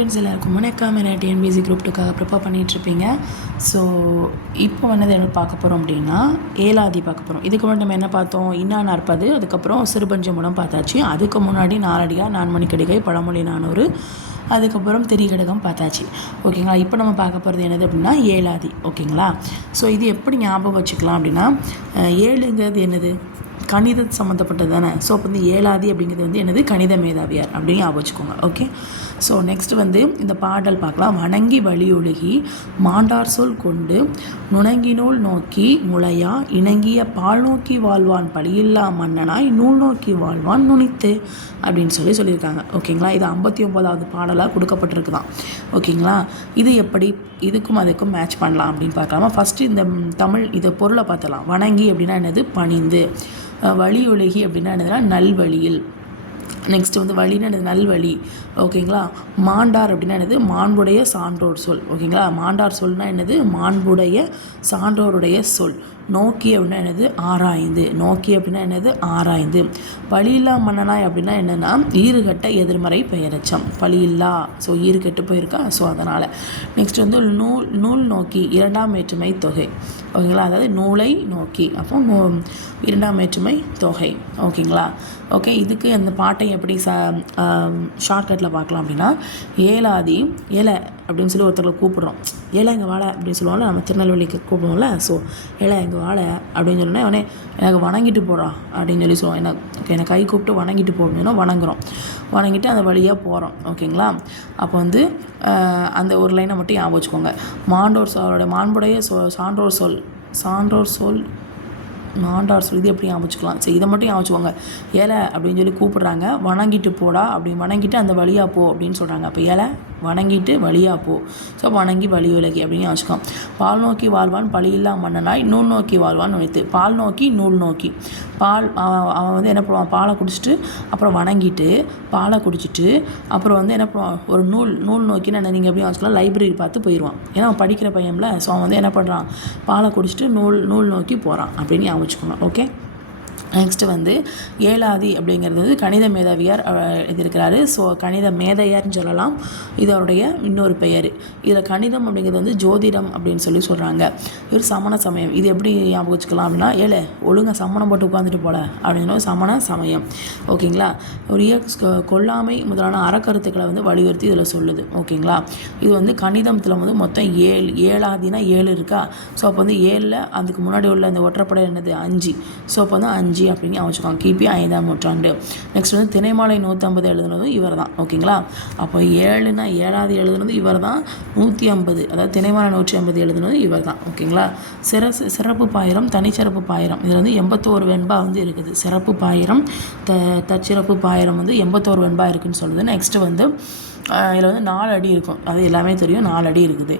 Friends எல்லாருக்கும் வணக்கம். TNPSC group 2க்காக ப்ரிப்பேர் பண்ணிகிட்ருப்பீங்க. ஸோ இப்போ என்ன பார்க்க போகிறோம் அப்படின்னா ஏலாதி பார்க்க போகிறோம். இதுக்கு முன்னாடி நம்ம என்ன பார்த்தோம்? இன்னா நாற்பது, அதுக்கப்புறம் சிறுபஞ்ச மூலம் பார்த்தாச்சு. அதுக்கு முன்னாடி நாலடியாக நான்மணிக்கடிகை, பழமொழி 400, அதுக்கப்புறம் திரிகடகம் பார்த்தாச்சு. ஓகேங்களா? இப்போ நம்ம பார்க்க போகிறது என்னது அப்படின்னா ஏலாதி. ஓகேங்களா? ஸோ இது எப்படி ஞாபகம் வச்சுக்கலாம் அப்படின்னா, ஏழுங்கிறது என்னது? கணித சம்மந்தப்பட்டது தானே. ஸோ அப்போ ஏலாதி அப்படிங்கிறது என்னது? கணித மேதாவியார் அப்படின்னு ஞாபகம் வச்சுக்கோங்க. ஓகே. ஸோ நெக்ஸ்ட் இந்த பாடல் பார்க்கலாம். வணங்கி வழியொழுகி மாண்டார் சொல் கொண்டு நுணங்கினூல் நோக்கி முளையா இணங்கிய பால் நோக்கி வாழ்வான் பழியில்லா மன்னனாய் நூல் நோக்கி வாழ்வான் நுனித்து அப்படின்னு சொல்லியிருக்காங்க. ஓகேங்களா? இது 59வது பாடலாக கொடுக்கப்பட்டிருக்குதான். ஓகேங்களா? இது எப்படி இதுக்கும் அதுக்கும் மேட்ச் பண்ணலாம் அப்படின்னு பார்க்கலாமா? ஃபஸ்ட்டு இந்த தமிழ் இதை பொருளை பார்த்தலாம். வணங்கி அப்படின்னா என்னது? பணிந்து. வழி ஒழுகி அப்படின்னா என்னதுன்னா நல்வழியில். நெக்ஸ்ட்டு வழின்னு என்னது? நல்வழி. ஓகேங்களா? மாண்டார் அப்படின்னா என்னது? மாண்புடைய சான்றோர் சொல். ஓகேங்களா? மாண்டார் சொல்னால் என்னது? மாண்புடைய சான்றோருடைய சொல். நோக்கி அப்படின்னா என்னது? ஆராய்ந்து. நோக்கி அப்படின்னா என்னது? ஆராய்ந்து. பழியில்லா மன்னனாய் அப்படின்னா என்னென்னா ஈறுகட்ட எதிர்மறை பெயரச்சம். பழியில்லா, ஸோ ஈறுகட்டு போயிருக்கா, ஸோ அதனால். நெக்ஸ்ட் நூல் நோக்கி இரண்டாம் வேற்றுமை தொகை. ஓகேங்களா? அதாவது நூலை நோக்கி, அப்போ இரண்டாம் வேற்றுமை தொகை. ஓகேங்களா? ஓகே. இதுக்கு அந்த பாட்டை எப்படி ஷார்ட்கட்டில் பார்க்கலாம் அப்படின்னா, ஏலாதி ஏலை அப்படின்னு ஒருத்தர்களை கூப்பிடுறோம். ஏலை எங்கள் வாழை அப்படின்னு சொல்லுவாங்கள்ல, நம்ம திருநெல்வேலிக்கு கூப்பிடுவோம்ல. ஸோ ஏலை எங்கள் வாழை அப்படின்னு சொன்னோன்னே அவனே எனக்கு வணங்கிட்டு போகிறா அப்படின்னு சொல்லுவோம். என்னை கை கூப்பிட்டு வணங்கிட்டு போகணும்னா வணங்குறோம். வணங்கிட்டு அந்த வழியாக போகிறோம். ஓகேங்களா? அப்போ அந்த ஒரு லைனை மட்டும் ஞாபகம் வச்சுக்கோங்க. மாண்புடைய சான்றோர் சொல் மாண்டார் சொல். இது எப்படி ஞாபகம்? சரி, இதை மட்டும் ஞாபகம். ஏலை அப்படின்னு கூப்பிடுறாங்க. வணங்கிட்டு போடா அப்படின்னு வணங்கிட்டு அந்த வழியாக போ அப்படின்னு சொல்கிறாங்க. அப்போ ஏலை வணங்கிட்டு வழியாக போ. ஸோ வணங்கி வழி விலகி அப்படின்னு யோசிக்கும். பால் நோக்கி வாழ்வான் பழியில்லா மன்னனாய் நூல் நோக்கி வாழ்வான் வைத்து. பால் நோக்கி நூல் நோக்கி. பால் அவன் என்ன பண்ணுவான்? பாலை குடிச்சிட்டு அப்புறம் வணங்கிட்டு பாலை குடிச்சிட்டு அப்புறம் என்ன பண்ணுவான்? ஒரு நூல் நோக்கின்னு என்ன நீங்கள் எப்படி யோசிக்கலாம்? லைப்ரரி பார்த்து போயிடுவான். ஏன்னா அவன் படிக்கிற பையன்ல. ஸோ அவன் என்ன பண்ணுறான்? பாலை குடிச்சிட்டு நூல் நோக்கி போகிறான் அப்படின்னு ஞாபகம் வச்சுக்கோங்க. ஓகே. நெக்ஸ்ட்டு ஏலாதி அப்படிங்கிறது கணித மேதாவியார் எழுதியிருக்கிறாரு. ஸோ கணித மேதையார்னு சொல்லலாம். இது அவருடைய இன்னொரு பெயர். இதில் கணிதம் அப்படிங்கிறது ஜோதிடம் அப்படின்னு சொல்கிறாங்க. இது சமண சமயம். இது எப்படி ஞாபகம் வச்சுக்கலாம் அப்படின்னா, ஏழை ஒழுங்காக சமணம் போட்டு உட்காந்துட்டு போல அப்படின்னு சமண சமயம். ஓகேங்களா? ஒரு கொல்லாமை முதலான அறக்கருத்துக்களை வலியுறுத்தி இதில் சொல்லுது. ஓகேங்களா? இது கணிதத்தில் மொத்தம் ஏழாதினா 7 இருக்கா. ஸோ அப்போ 7ல் அதுக்கு முன்னாடி உள்ள அந்த ஒற்றைப்படை என்னது? 5. ஸோ அப்போ 5 அப்படின்னு யோசிச்சுக்கோங்க. கிபி 5ஆம் நூற்றாண்டு. நெக்ஸ்ட் திணைமாலை 150 எழுதுனதும் இவர் தான். ஓகேங்களா? அப்போ 7னா ஏழாவது எழுதுனது இவர் தான். 150, அதாவது திணைமாலை 150 எழுதுனது இவர் தான். ஓகேங்களா? சிறப்பு பாயிரம், தனிச்சிறப்பு பாயிரம். இதில் 81 வெண்பா இருக்குது. சிறப்பு பாயிரம், தற்சிறப்பு பாயிரம் 81 வெண்பா இருக்குதுன்னு சொல்லுது. நெக்ஸ்ட்டு இதில் 4 அடி இருக்கும். அது எல்லாமே தெரியும். 4 அடி இருக்குது.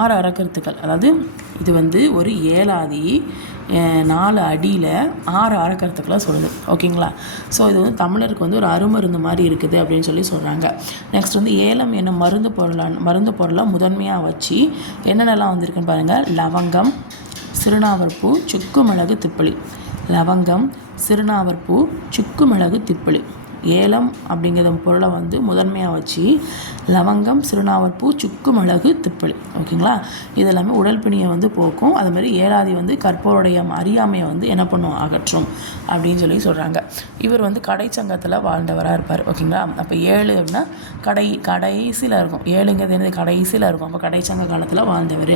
6 அறக்கருத்துக்கள். அதாவது இது ஒரு ஏலாதி 4 அடியில் 6 அறக்கருத்துக்களை சொல்லுது. ஓகேங்களா? ஸோ இது தமிழருக்கு ஒரு அருமருந்து மாதிரி இருக்குது அப்படின்னு சொல்கிறாங்க. நெக்ஸ்ட் ஏலம் என்ன மருந்து பொருளை முதன்மையாக வச்சு என்னென்னலாம் வந்திருக்குன்னு பாருங்கள். லவங்கம், சிறுநாவற்பூ, சுக்கு மிளகு, திப்பிலி. லவங்கம், சிறுநாவற்பூ, சுக்கு மிளகு, திப்பிலி. ஏலம் அப்படிங்கிற பொருளை முதன்மையாக வச்சு லவங்கம், சிறுநாவற்பூ, சுக்கு மிளகு, திப்பிலி. ஓகேங்களா? இது எல்லாமே உடல் பிணியை போக்கும். அதுமாதிரி ஏலாதி கற்போருடைய அறியாமையை என்ன பண்ணும்? அகற்றும் அப்படின்னு சொல்கிறாங்க. இவர் கடை சங்கத்தில் வாழ்ந்தவராக இருப்பார். ஓகேங்களா? அப்போ 7 அப்படின்னா கடைசியில் இருக்கும். 7ங்கிறது என்னது? கடைசியில் இருக்கும். அப்போ கடைச்சங்க காலத்தில் வாழ்ந்தவர்.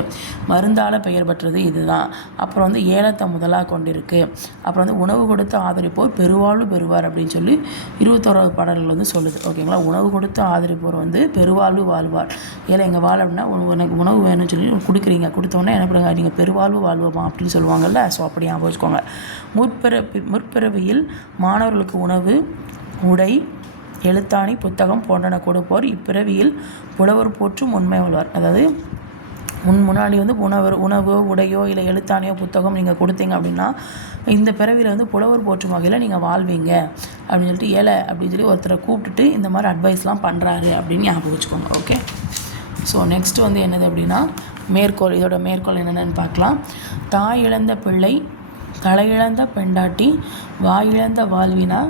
மருந்தால் பெயர் பெற்றது இதுதான். அப்புறம் ஏலத்தை முதலாக கொண்டிருக்கு. அப்புறம் உணவு கொடுத்து ஆதரிப்போர் பெருவாழ்வு பெறுவார் அப்படின்னு 21வது பாடல்கள் சொல்லுது. ஓகேங்களா? உணவு கொடுத்து ஆதரிப்போர் பெருவாழ்வு வாழ்வார். ஏழை எங்கள் வாழ் அப்படின்னா எனக்கு உணவு வேணும்னு சொல்லி கொடுக்குறீங்க. கொடுத்தோன்னே என்ன பண்ணுங்க? நீங்கள் பெருவாழ்வு வாழ்வோமா அப்படின்னு சொல்லுவாங்கள்ல. ஸோ அப்படி ஞாபகம் வச்சுக்கோங்க. முற்பிறவியில் மாணவர்களுக்கு உணவு, உடை, எழுத்தாணி, புத்தகம் போன்றன கொடுப்போர் இப்பிறவியில் புலவர் போற்றும் உண்மை வாழ்வார். அதாவது முன்னாடி உணவு, உடையோ இல்லை எழுத்தாணியோ புத்தகம் நீங்கள் கொடுத்தீங்க அப்படின்னா இந்த பிறவியில் புலவர் போற்றும் வகையில் நீங்கள் வாழ்வீங்க அப்படின்னு சொல்லிட்டு ஏழை அப்படின்னு ஒருத்தரை கூப்பிட்டுட்டு இந்த மாதிரி அட்வைஸ்லாம் பண்ணுறாரு அப்படின்னு ஞாபகம் வச்சுக்கோங்க. ஓகே. ஸோ நெக்ஸ்ட்டு என்னது அப்படின்னா மேற்கோள். இதோட மேற்கோள் என்னென்னு பார்க்கலாம். தாய் இழந்த பிள்ளை, தலையிழந்த பெண்டாட்டி, வாயிழந்த வாழ்வினா,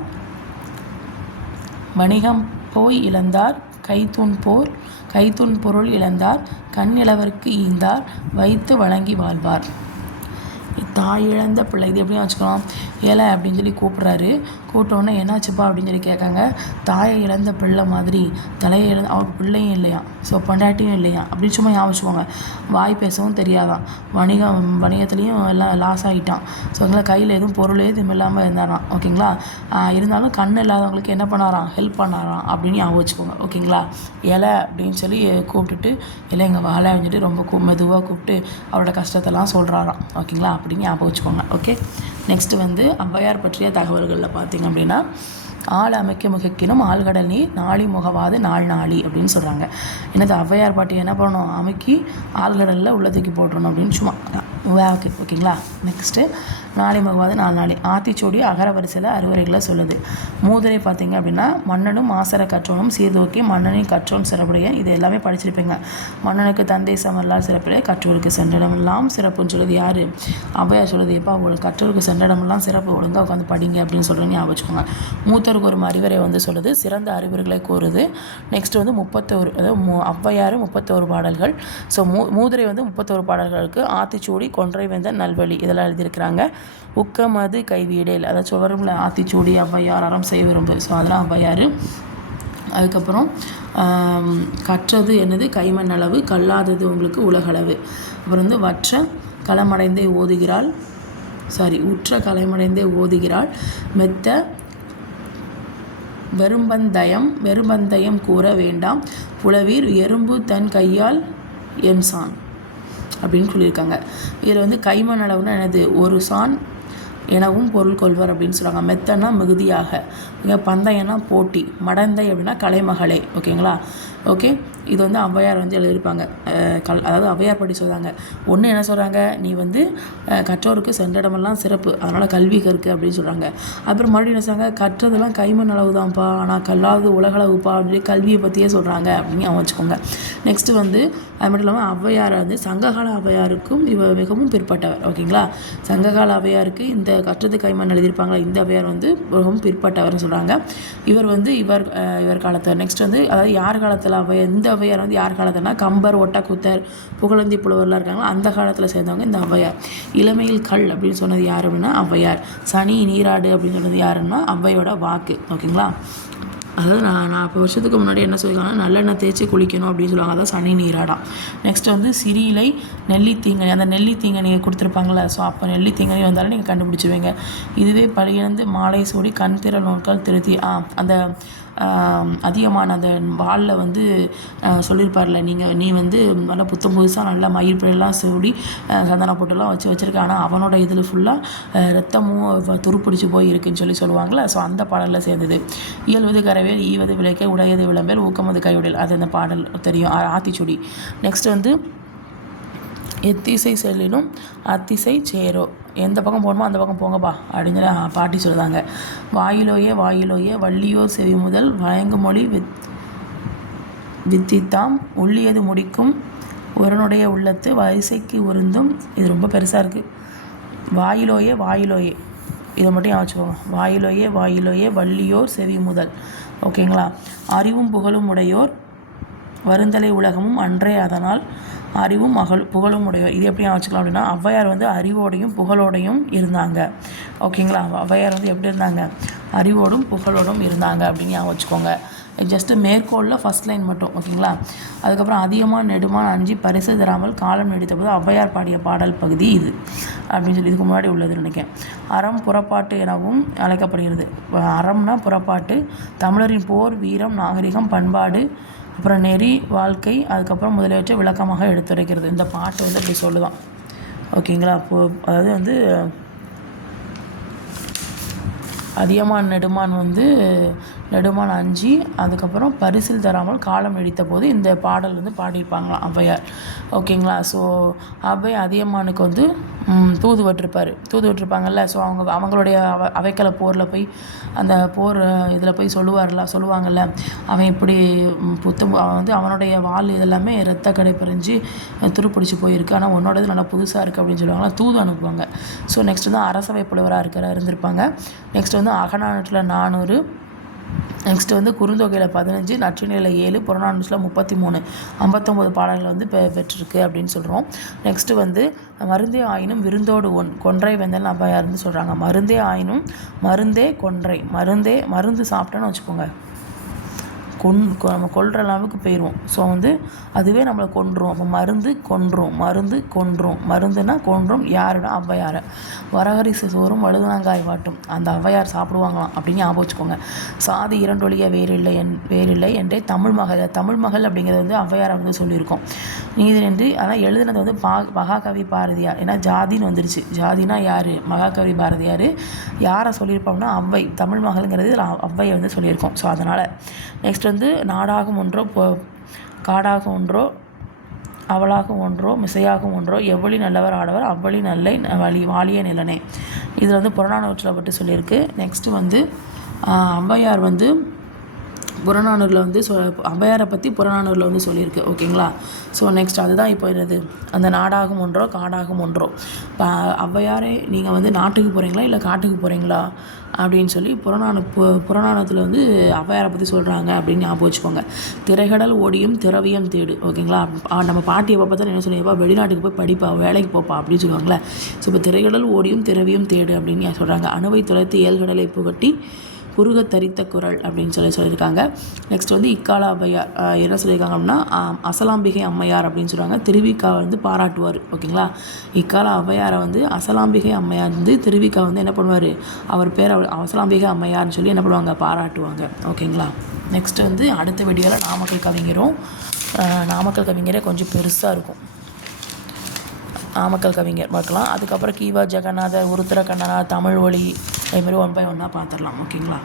வணிகம் போய் இழந்தார் கைத்தூன் பொருள் இழந்தார், கண் இளவர்க்கு ஈந்தார், வைத்து வழங்கி வாழ்வார். தாய் இழந்த பிள்ளை, இது எப்படியும் வச்சுக்கணும். ஏழை அப்படின்னு சொல்லி கூப்பிட்றாரு. கூப்பிட்டோன்னே என்னாச்சுப்பா அப்படின்னு சொல்லி கேட்காங்க. தாயை இழந்த பிள்ளை மாதிரி, தலையை இழந்த அவருக்கு பிள்ளையும் இல்லையா, ஸோ பொண்டாட்டியும் இல்லையா அப்படின்னு சும்மா ஞாபகம். வாய் பேசவும் தெரியாதான், வணிகத்துலேயும் எல்லாம் லாஸ் ஆகிட்டான். ஸோ அதனால் கையில் எதுவும் பொருள் எதுவும் இல்லாமல் இருந்தாராம். ஓகேங்களா. இருந்தாலும் கண் இல்லாதவங்களுக்கு என்ன பண்ணாராம், ஹெல்ப் பண்ணாராம் அப்படின்னு ஞாபகம் வச்சுக்கோங்க. ஓகேங்களா. இலை அப்படின்னு சொல்லி கூப்பிட்டுட்டு இல்லைங்க வாழை அப்படின்ட்டு ரொம்ப மெதுவாக கூப்பிட்டு அவரோட கஷ்டத்தெல்லாம் சொல்கிறாராம். ஓகேங்களா. அப்படின்னு ஞாபகம் வச்சுக்கோங்க. ஓகே. நெக்ஸ்ட்டு வந்து ஔவையார் பற்றிய தகவல்களில் பார்த்திங்க அப்படின்னா, ஆள் அமைக்க முகக்கினும் ஆழ்கடல் நீர் நாளி முகவாது நாளி அப்படின்னு சொல்கிறாங்க. என்னது ஔவையார் பாட்டி என்ன பண்ணணும், அமைக்கி ஆழ்கடலில் உள்ள தூக்கி போட்டுறணும் அப்படின்னு சும்மா ஓகேங்களா. நெக்ஸ்ட்டு நாளை முகவாது நாளி ஆத்திச்சூடி அகர வரிசையில் அறுவரைகளை சொல்லுது. மூதுரை பார்த்திங்க அப்படின்னா, மன்னனும் மாசர கற்றோனும் சீர்தூக்கி மன்னனின் கற்றோன் சிறப்புடைய, இது எல்லாமே படிச்சிருப்பீங்க. மன்னனுக்கு தந்தை சமல்லால் சிறப்புடைய, கற்றோருக்கு சென்றிடமெல்லாம் சிறப்புன்னு சொல்லுது யார், ஔவையார் சொல்லுது. எப்போ உங்களுக்கு கற்றோருக்கு சென்றிடமெல்லாம் சிறப்பு, ஒழுங்காக உட்காந்து படிங்க அப்படின்னு சொல்கிறேன்னு ஞாபகம் வச்சுக்கோங்க. மூத்தருக்கு ஒரு அறிவுரை வந்து சொல்லுது, சிறந்த அறிவுரைகளை கூறுது. நெக்ஸ்ட் வந்து 31, அதாவது ஔவையார் 31 பாடல்கள். ஸோ மூதுரை வந்து 31 பாடல்களுக்கு. ஆத்திச்சூடி கொன்றை வேந்தன் நல்வழி இதெல்லாம் எழுதியிருக்கிறாங்க. உக்கமது கைவீடேல், அதை சொல்கிறோம்ல, ஆத்திச்சூடி ஔவையார் அறம் செய்ய விரும்பு, ஸோ அதெல்லாம் ஔவையார். அதுக்கப்புறம் கற்றது என்னது, கைமண் அளவு, கல்லாதது உங்களுக்கு உலகளவு. அப்புறம் வந்து உற்ற களமடைந்தே ஓதுகிறாள், மெத்த வெறும்பந்தயம் கூற வேண்டாம், புலவீர் எறும்பு தன் கையால் என்சான் அப்படின்னு சொல்லியிருக்காங்க. இதில் வந்து கைமண் அளவுனா என்னது, ஒரு சான் எனவும் பொருள் கொள்வர் அப்படின்னு சொல்கிறாங்க. மெத்தனா மிகுதியாக, இங்கே பந்தயம்னா போட்டி, மடந்தை அப்படின்னா கலைமகளே. ஓகேங்களா. ஓகே. இது வந்து ஔவையார் வந்து எழுதியிருப்பாங்க. அதாவது ஔவையார் படி சொல்கிறாங்க. ஒன்று என்ன சொல்கிறாங்க, நீ வந்து கற்றோருக்கு சென்றிடமெல்லாம் சிறப்பு, அதனால் கல்வி கற்கு அப்படின்னு சொல்கிறாங்க. அப்புறம் மறுபடியும் என்ன சொல்கிறாங்க, கற்றதெல்லாம் கைமண் அளவு தான்ப்பா, ஆனால் கல்லாதது உலகளவுப்பா அப்படின்னு கல்வியை பற்றியே சொல்கிறாங்க அப்படின்னு அவங்க வச்சுக்கோங்க. நெக்ஸ்ட்டு வந்து அது மட்டும் இல்லாமல் ஔவையார் வந்து சங்ககால ஔவையாருக்கும் இவர் மிகவும் பிற்பட்டவர். ஓகேங்களா. சங்ககால ஔவையாருக்கு இந்த கற்றது கைமண் எழுதியிருப்பாங்களா, இந்த ஔவையார் வந்து மிகவும் பிற்பட்டவர்னு சொல்கிறாங்க. இவர் வந்து இவர் காலத்தில். நெக்ஸ்ட் வந்து அதாவது யார் காலத்தில் இந்த ஔவையார் வந்து யார் காலத்துலனா, கம்பர், ஒட்டக்கூத்தர், புகழந்தி புலவர்லாம் இருக்காங்களா, அந்த காலத்தில் சேர்ந்தவங்க இந்த ஔவையார். இளமையில் கல் அப்படின்னு சொன்னது யார் அப்படின்னா ஔவையார். சனி நீராடு அப்படின்னு சொன்னது யாருன்னா ஔவையோட வாக்கு. ஓகேங்களா. அதாவது 40 வருஷத்துக்கு முன்னாடி என்ன சொல்லியிருக்காங்கன்னா, நல்லெண்ணெய் தேய்ச்சி குளிக்கணும் அப்படின்னு சொல்லுவாங்க. அதான் சனி நீராடாம். நெக்ஸ்ட் வந்து சிறியிலை நெல்லித்தீங்கனி, அந்த நெல்லித்தீங்கனியை கொடுத்துருப்பாங்களே, ஸோ அப்போ நெல்லித்தீங்கனி வந்தாலும் நீங்கள் கண்டுபிடிச்சிருவீங்க. இதுவே பழியிழந்து மாலை சூடி கண் திற நோட்கள் திருத்தி, அந்த அதிகமான அந்த வாலில் வந்து சொல்லியிருப்பார்ல, நீ வந்து நல்லா புத்தம் புதுசாக நல்லா மயில் பிள்ளைலாம் சூடி சந்தன போட்டுலாம் வச்சுருக்க, ஆனால் அவனோட இதில் ஃபுல்லாக ரத்தமும் துருப்பிடிச்சு போய் இருக்குன்னு சொல்லுவாங்களே, ஸோ அந்த பாடலில் சேர்ந்தது. இயல்வது கரவேல் ஈவது விளைக்க உடையது விளம்பேல் ஊக்கமது கையுடல், அது அந்த பாடல் தெரியும், ஆத்திச்சூடி. நெக்ஸ்ட் வந்து எத்திசை செல்லினும் அத்திசை சேரோ, எந்த பக்கம் போகணுமோ அந்த பக்கம் போங்கப்பா அப்படின்னு பாட்டி சொல்லுதாங்க. வாயிலோயே வள்ளியோர் செவி முதல் வயங்கு மொழி வித்தித்தாம் உள்ளியது முடிக்கும் உரனுடைய உள்ளத்து வரிசைக்கு உருந்தும். இது ரொம்ப பெருசாக இருக்குது. வாயிலோயே இதை மட்டும் யோசிச்சுக்கோங்க. வாயிலோயே வள்ளியோர் செவி முதல். ஓகேங்களா. அறிவும் புகழும் உடையோர் வருந்தலை உலகமும் அன்றே, அதனால் அறிவும் புகழும் உடையோர். இது எப்படி வச்சுக்கலாம் அப்படின்னா, ஔவையார் வந்து அறிவோடையும் புகழோடையும் இருந்தாங்க. ஓகேங்களா. ஔவையார் வந்து எப்படி இருந்தாங்க, அறிவோடும் புகழோடும் இருந்தாங்க அப்படின்னு வச்சுக்கோங்க. ஜஸ்ட்டு மேற்கோளில் ஃபஸ்ட் லைன் மட்டும். ஓகேங்களா. அதுக்கப்புறம் அதிகமாக நெடுமான் அஞ்சி பரிசு தராமல் காலம் நீடித்த போது ஔவையார் பாடிய பாடல் பகுதி இது அப்படின்னு சொல்லி இதுக்கு முன்னாடி உள்ளது நினைக்கிறேன். அறம் புறப்பாட்டு எனவும் அழைக்கப்படுகிறது. அறம்னா புறப்பாட்டு, தமிழரின் போர் வீரம் நாகரிகம் பண்பாடு அப்புறம் நெறி வாழ்க்கை அதுக்கப்புறம் முதலியவற்றை விளக்கமாக எடுத்துரைக்கிறது. இந்த பாட்டு வந்து அப்படி சொல்லுதான். ஓகேங்களா. அதாவது வந்து அதியமான் நெடுமான் அஞ்சி அதுக்கப்புறம் பரிசில் தராமல் காலம் நீடித்த போது இந்த பாடல் வந்து பாடியிருப்பாங்களாம் ஔவையார். ஓகேங்களா. ஸோ அதியமானுக்கு வந்து தூது விட்டுருப்பாங்கல்ல, ஸோ அவங்களுடைய அவைக்கள போரில் போய் அந்த போர் இதில் போய் சொல்லுவாங்கல்ல, அவன் இப்படி அவன் வந்து அவனுடைய வாள் இதெல்லாமே ரத்த கடை பிரிஞ்சு துருப்பிடிச்சு போயிருக்கு, ஆனால் உன்னோடது நல்லா புதுசாக இருக்குது அப்படின்னு சொல்லுவாங்களா, தூது அனுப்புவாங்க. ஸோ நெக்ஸ்ட் வந்து அரசவை புலவராக இருந்திருப்பாங்க. நெக்ஸ்ட் வந்து அகநானூற்றில் 400 நெக்ஸ்ட்டு வந்து குறுந்தொகையில் 15, நற்றிணையில் 7, புறநானூற்றில் 33, 59 பாடல்கள் வந்து பெற்றிருக்கு அப்படின்னு சொல்கிறோம். நெக்ஸ்ட்டு வந்து மருந்தே ஆயினும் விருந்தோடு கொன்றை வெந்தல் ஔவையார்னு சொல்கிறாங்க. மருந்தே ஆயினும் மருந்தே கொன்றை, மருந்து சாப்பிட்டோன்னு வச்சுக்கோங்க, நம்ம கொல்கிற அளவுக்கு போயிடுவோம். ஸோ வந்து அதுவே நம்மளை கொன்றும். அப்போ மருந்துனா கொன்றும் யாருன்னா ஔவையாரை. வரகரிசி சோறும் வழுதுணங்காய் வாட்டும் அந்த ஔவையார் சாப்பிடுவாங்களாம் அப்படின்னு ஞாபகம் வச்சுக்கோங்க. சாதி இரண்டொழிய வேறில்லை என்றே தமிழ் மகள் அப்படிங்கிறது வந்து ஔவையாரை வந்து சொல்லியிருக்கோம். நீதி நின்று ஆனால் எழுதுனது வந்து மகாகவி பாரதியார். ஏன்னா ஜாதின்னு வந்துருச்சு. ஜாதினா யார்? மகாகவி பாரதியார். யாரை சொல்லியிருப்போம்னா ஔவை. தமிழ் மகள்ங்கிறது ஔவையை வந்து சொல்லியிருக்கோம். ஸோ அதனால் நெக்ஸ்ட் வந்து நாடாகும் ஒன்றோ காடாகும் ஒன்றோ அவளாகும் ஒன்றோ மிசையாகும் ஒன்றோ எவ்வளி நல்லவர் ஆடவர் அவ்வளி நல்லை வாலிய நிலனே. இதில் வந்து புறநானூற்றில் பற்றி சொல்லியிருக்கு. நெக்ஸ்ட்டு வந்து ஔவையார் வந்து புறநானூரில் வந்து ஔவையாரை பற்றி புறநானூரில் வந்து சொல்லியிருக்கு. ஓகேங்களா? ஸோ நெக்ஸ்ட் அதுதான் இப்போ என்னது, அந்த நாடாகும் ஒன்றோ காடாகும் ஒன்றோ. இப்போ ஔவையாரே நீங்கள் வந்து நாட்டுக்கு போகிறீங்களா இல்லை காட்டுக்கு போகிறீங்களா அப்படின்னு சொல்லி புறநானூற்றில் வந்து ஔவையாரை பற்றி சொல்கிறாங்க அப்படின்னு ஞாபகம் வச்சுக்கோங்க. திரைகடல் ஓடியும் திரவியம் தேடு. ஓகேங்களா? நம்ம பாட்டியை பார்த்தா என்ன சொல்லியிருப்பா, வெளிநாட்டுக்கு போய் படிப்பா, வேலைக்கு போப்பா அப்படின்னு சொல்லுவாங்களே. ஸோ இப்போ திரைகடல் ஓடியும் திரவியம் தேடு அப்படின்னு சொல்கிறாங்க. அணுவை துளைத்து ஏழ்கடலை புகட்டி குறுக தரித்த குரல் அப்படின்னு சொல்லியிருக்காங்க. நெக்ஸ்ட் வந்து இக்கால ஔவையார் என்ன சொல்லியிருக்காங்க அப்படின்னா அசலாம்பிகை அம்மையார் அப்படின்னு சொல்கிறாங்க. திருவிக்கா வந்து பாராட்டுவார். ஓகேங்களா? இக்கால ஔவையாரை வந்து அசலாம்பிகை அம்மையார் வந்து திருவிக்கா வந்து என்ன பண்ணுவார், அவர் பேர் அசலாம்பிகை அம்மையார்னு சொல்லி என்ன பண்ணுவாங்க, பாராட்டுவாங்க. ஓகேங்களா? நெக்ஸ்ட் வந்து அடுத்த வீடியோவில் நாமக்கல் கவிஞரே கொஞ்சம் பெருசாக இருக்கும். நாமக்கல் கவிஞர் பார்க்கலாம். அதுக்கப்புறம் கீவா ஜெகநாதர், உருத்திர கண்ணனார், தமிழ் ஒளி, அதுமாரி 1 by 1 பார்த்துடலாம். ஓகேங்களா?